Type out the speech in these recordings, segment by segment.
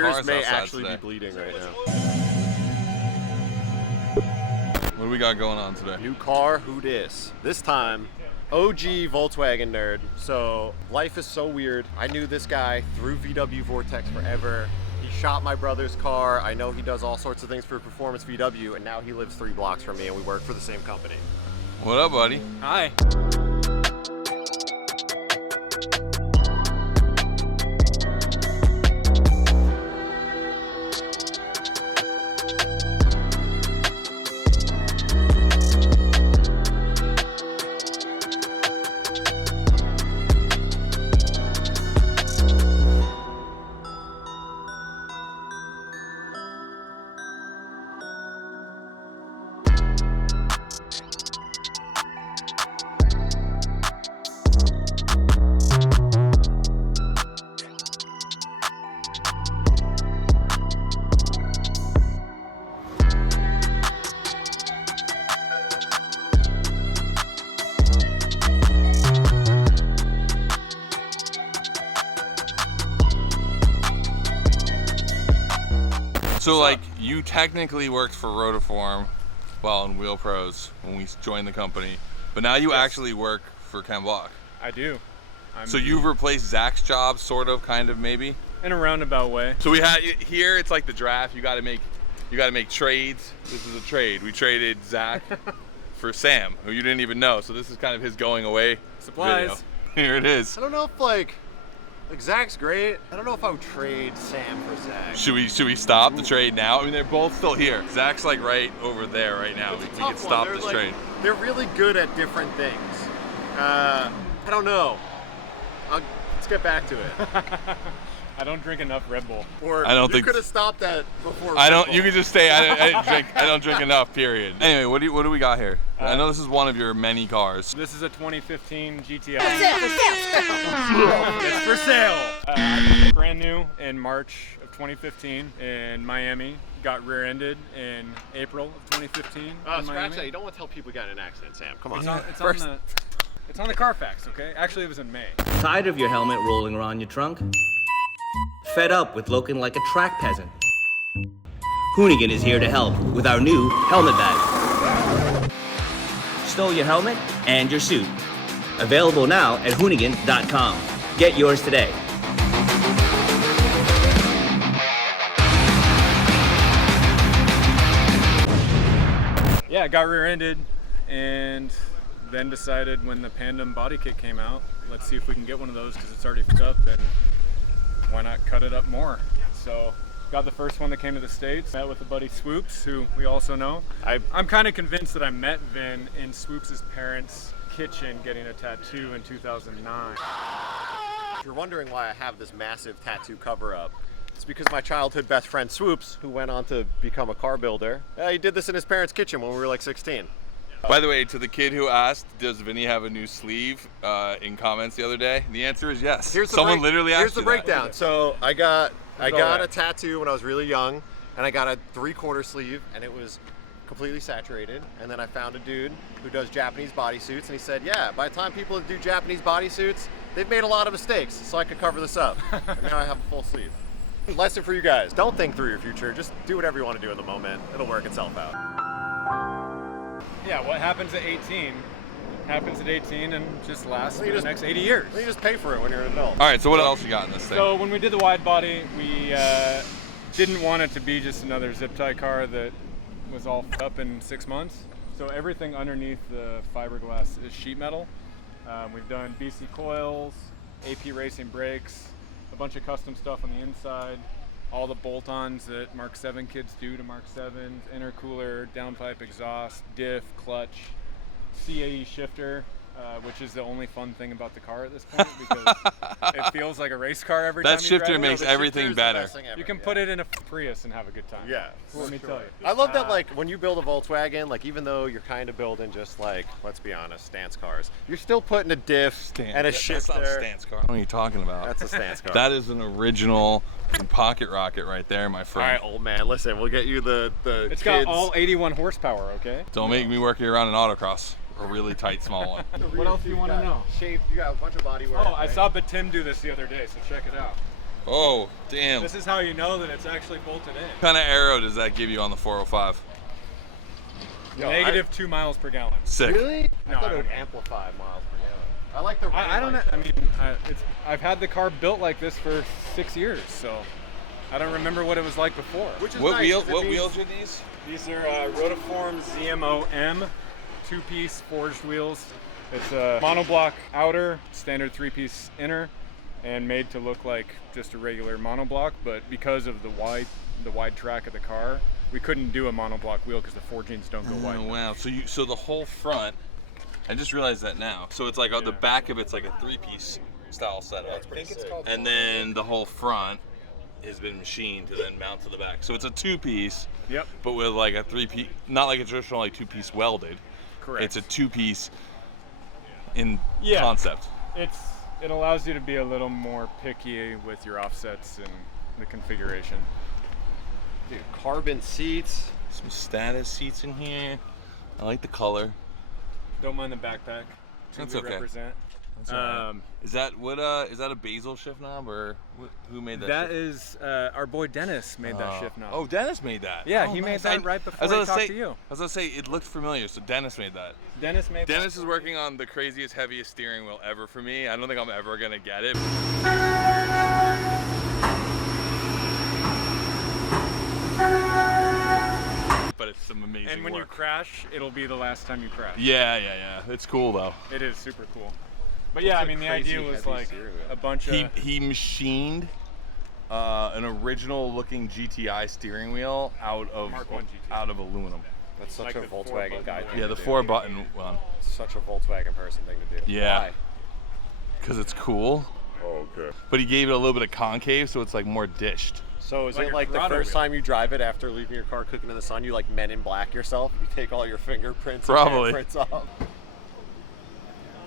ears may actually be bleeding right now. What do we got going on today? New car, who dis? This time, OG Volkswagen nerd. So life is so weird. I knew this guy through VW Vortex forever. He shot my brother's car. I know he does all sorts of things for Performance VW, and now he lives 3 blocks from me, and we work for the same company. What up, buddy? Hi. So like, you technically worked for Rotiform, well, in Wheel Pros when we joined the company, but now you actually work for Ken Block. I do. So you've replaced Zach's job, sort of, kind of, maybe? In a roundabout way. So we had here. It's like the draft. You got to make trades. This is a trade. We traded Zach for Sam, who you didn't even know. So this is kind of his going away Supplies. video. Here it is. I don't know if like Zach's great. I don't know if I would trade Sam for Zach. Should we stop the trade now? I mean, they're both still here. Zach's like right over there right now. We can stop this trade. They're really good at different things. I don't know. Let's get back to it. I don't drink enough Red Bull. Or I don't you think could have stopped that before. I don't. You could just say I don't drink enough. Period. Anyway, what do we got here? I know this is one of your many cars. This is a 2015 GTI. It's for sale. Brand new in March of 2015 in Miami. Got rear-ended in April of 2015 in Scratch Miami. that. You don't want to tell people you got in an accident, Sam. Come on. It's on the Carfax, okay? Actually, it was in May. Tired of your helmet rolling around your trunk? Fed up with looking like a track peasant? Hoonigan is here to help with our new helmet bag. Stole your helmet and your suit. Available now at Hoonigan.com. Get yours today. Yeah, got rear-ended and then decided when the Pandem body kit came out, let's see if we can get one of those because it's already fixed up, and why not cut it up more? So got the first one that came to the States, met with a buddy Swoops, who we also know. I'm kind of convinced that I met Vin in Swoops' parents' kitchen getting a tattoo in 2009. If you're wondering why I have this massive tattoo cover-up, it's because my childhood best friend Swoops, who went on to become a car builder, he did this in his parents' kitchen when we were like 16. By the way, to the kid who asked, does Vinny have a new sleeve in comments the other day? The answer is yes. Someone literally asked. Here's the breakdown. So I got a tattoo when I was really young, and I got a 3/4 sleeve, and it was completely saturated. And then I found a dude who does Japanese bodysuits, and he said, yeah, by the time people do Japanese bodysuits, they've made a lot of mistakes, so I could cover this up. And now I have a full sleeve. Lesson for you guys: don't think through your future. Just do whatever you want to do in the moment. It'll work itself out. Yeah, what happens at 18 happens at 18 and just lasts for the next 80 years. You just pay for it when you're an adult. All right, so what else you got in this thing? So when we did the wide body, we didn't want it to be just another zip tie car that was all up in 6 months. So everything underneath the fiberglass is sheet metal. We've done BC coils, AP racing brakes, a bunch of custom stuff on the inside, all the bolt-ons that Mk7 kids do to Mk7s, intercooler, downpipe exhaust, diff, clutch, CAE shifter, which is the only fun thing about the car at this point because it feels like a race car every time you drive it. That shifter makes everything better. You can put it in a Prius and have a good time. Yeah, let me tell you. I love that, like, when you build a Volkswagen, like, even though you're kind of building just, like, let's be honest, stance cars, you're still putting a diff and a shifter. That's not a stance car. What are you talking about? That's a stance car. That is an original pocket rocket right there, my friend. All right, old man, listen, we'll get you the It's kids. got all 81 horsepower, okay? Don't make me work you around an autocross. A really tight, small one. What else do you want to know? Shape, you got a bunch of body work. Oh, I saw Tim do this the other day, so check it out. Oh, damn. This is how you know that it's actually bolted in. What kind of aero does that give you on the 405? Negative 2 miles per gallon. Sick. Really? No, I thought I it would don't- amplify miles per gallon. I like the. I don't know. I mean, I've had the car built like this for 6 years, so I don't remember what it was like before. Which is What nice, wheel? 'cause it What means- wheels are these? These are Rotiform ZMO-M 2-piece forged wheels. It's a monoblock outer, standard 3-piece inner, and made to look like just a regular monoblock. But because of the wide track of the car, we couldn't do a monoblock wheel because the forgings don't go wide. Oh wow! So the whole front. I just realized that now. So it's like on the back of it's like a 3-piece style setup. That's pretty sick. And then the whole front has been machined to then mount to the back. So it's a 2-piece. Yep. But with like a 3-piece, not like a traditional like 2-piece welded. Correct. It's a 2-piece in Yeah. concept. It allows you to be a little more picky with your offsets and the configuration. Dude, carbon seats. Some status seats in here. I like the color. Don't mind the backpack. That's We okay. Represent. That's all right. Is that what? Is that a bezel shift knob or who made that? That shift? is our boy Dennis made that shift knob. Oh, Dennis made that. Yeah, Oh, he made nice. that right before he talked to you. I was gonna say it looked familiar, so Dennis made that. Dennis made Dennis is working on the craziest, heaviest steering wheel ever for me. I don't think I'm ever gonna get it. But it's some amazing And when you work. crash, it'll be the last time you crash. Yeah. It's cool though. It is super cool. But yeah, I mean, the crazy idea was heavy like steering wheel. a bunch of. He machined an original looking GTI steering wheel out of Mark 1 GTI. out of aluminum. That's such Like a the Volkswagen 4-button guy one. thing Yeah, to the do. 4-button one. Such a Volkswagen person thing to do. Yeah. Why? Because it's cool. Oh, okay. But he gave it a little bit of concave, so it's like more dished. So is Like it a like the Corrado first wheel. time you drive it after leaving your car cooking in the sun, you like Men in Black yourself? You take all your fingerprints Probably. and handprints off?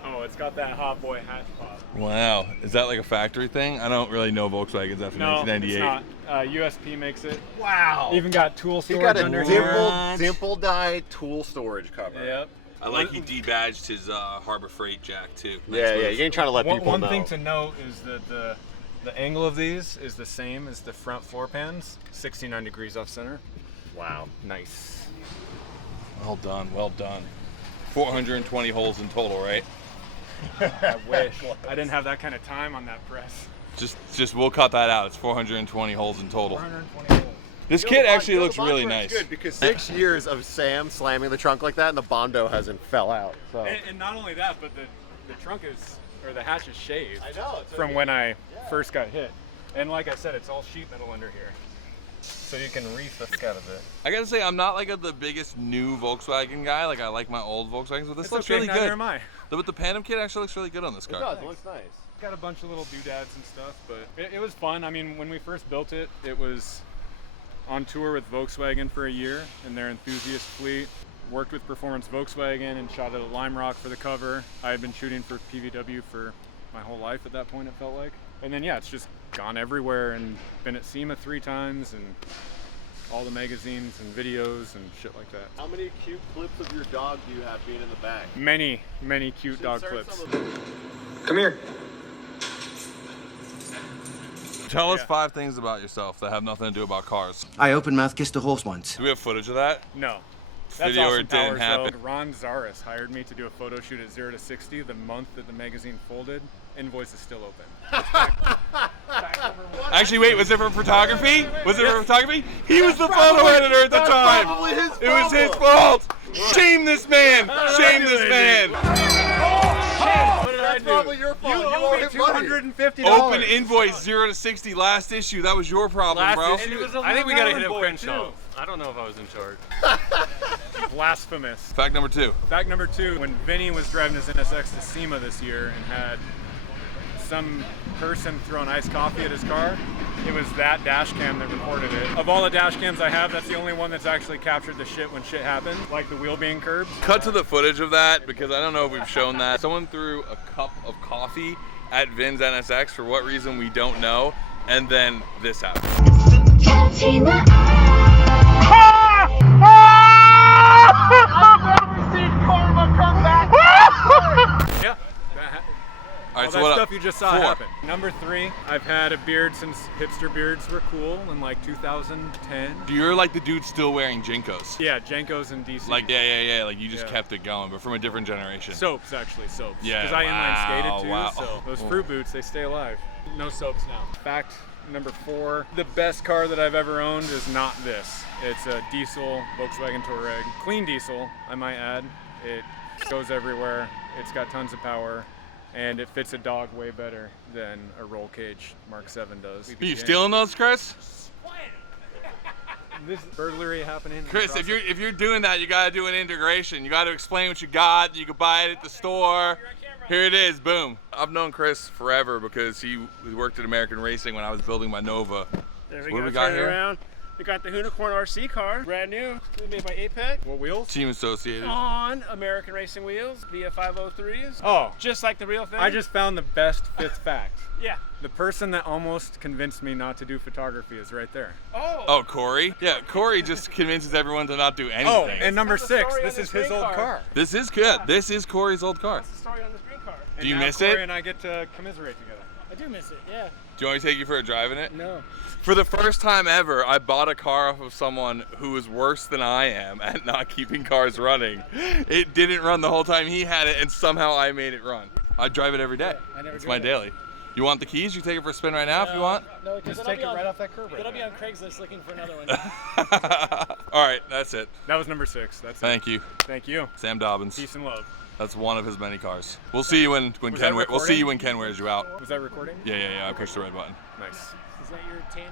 Oh, it's got that hot boy hatch pop. Wow. Is that like a factory thing? I don't really know Volkswagens after No, 1998. it's not. USP makes it. Wow. Even got tool You storage got a under here. dimple dye tool storage cover. Yep. I like he debadged his Harbor Freight jack too. Nice Yeah, move. you ain't trying to let people One know. thing to note is that the angle of these is the same as the front floor pans, 69 degrees off center. Wow. Nice. Well done, well done. 420 holes in total, right? I wish. I didn't have that kind of time on that press. Just we'll cut that out. It's 420 holes in total. 420 holes. This kit actually looks really nice. Good because 6 years of Sam slamming the trunk like that, and the Bondo hasn't fell out. So. And not only that, but the trunk is, or the hatch is shaved I know. It's from when I first got hit. And like I said, it's all sheet metal under here. So you can reef the fuck out of it. I gotta say, I'm not like the biggest new Volkswagen guy. Like I like my old Volkswagens, but this It's looks okay, really neither good. am I. But the Pandem kit actually looks really good on this It car. does. It looks nice. Got a bunch of little doodads and stuff, but it was fun. I mean, when we first built it, it was on tour with Volkswagen for a year in their enthusiast fleet. Worked with Performance Volkswagen and shot it at Lime Rock for the cover. I had been shooting for PVW for my whole life at that point, it felt like. And then yeah, it's just gone everywhere and been at SEMA 3 times and all the magazines and videos and shit like that. How many cute clips of your dog do you have being in the back? Many, many cute dog Insert clips. some of them. Come here. Tell us Yeah. 5 things about yourself that have nothing to do about cars. I open mouth kissed a horse once. Do we have footage of that? No. Video or awesome it didn't powers, happen. though. Ron Zaris hired me to do a photo shoot at 0 to 60 the month that the magazine folded. Invoice is still open. Actually, wait, was it for photography? Was it for photography? He was the photo editor at the time. Probably his It was his problem. fault. Shame this man. Shame this man. What did That's probably your fault. You owe him money. $250. Open invoice 0 to 60 last issue. That was your problem, bro. I think we gotta hit a Crenshaw. I don't know if I was in charge. Blasphemous. Fact number 2. Fact number 2, when Vinny was driving his NSX to SEMA this year and had some person throwing iced coffee at his car, it was that dash cam that recorded it. Of all the dash cams I have, that's the only one that's actually captured the shit when shit happened, like the wheel being curbed. Cut to the footage of that because I don't know if we've shown that. Someone threw a cup of coffee at Vin's NSX for what reason we don't know, and then this happened. Catching the Yeah, All right, All so that what stuff you just saw 4. happen. Number 3, I've had a beard since hipster beards were cool in like 2010. You're like the dude still wearing Jinkos. Yeah, Jenkos and DC. Like, yeah. Like, you just Yeah. kept it going, but from a different generation. Soaps, actually, soaps. Yeah, Because I inline skated too, wow. so those Oh. fruit boots, they stay alive. No soaps now. Fact number 4, the best car that I've ever owned is not this. It's a diesel Volkswagen Touareg. Clean diesel, I might add. It goes everywhere. It's got tons of power. And it fits a dog way better than a roll cage Mk7 does. Are you stealing those, Chris? This burglary happening. in the Chris, if process. you're doing that, you gotta do an integration. You gotta explain what you got. You can buy it at the store. Here it is, boom. I've known Chris forever because he worked at American Racing when I was building my Nova. There we What go. do we got Turn it here? around. We got the Hoonigan RC car, brand new, made by APEC, What wheels? Team Associated. on American Racing wheels via 503s, Oh, just like the real thing. I just found the best 5th fact. yeah. The person that almost convinced me not to do photography is right there. Oh, Corey? Yeah, Corey just convinces everyone to not do anything. Oh, and number Tell the 6, story this on is this his green old car. car. This is good. This is Corey's old car. That's the story on this green car. And Do you now miss Corey it? and I get to commiserate together. I do miss it. Yeah. Do you want me to take you for a drive in it? No. For the first time ever, I bought a car off of someone who is worse than I am at not keeping cars running. It didn't run the whole time he had it, and somehow I made it run. I drive it every day. I never It's my drove it. daily. You want the keys? You take it for a spin right now if you want. No, because Just take it right off that curb right Then I'll be there. on Craigslist looking for another one. All right, that's it. That was number 6. That's it. Thank you, Thank you. Sam Dobbins. Peace and love. That's one of his many cars. We'll see you when Was Ken that we'll see you recording? when Ken wears you out. Was that recording? Yeah. I pushed the red button. Nice. Is that your tangerine?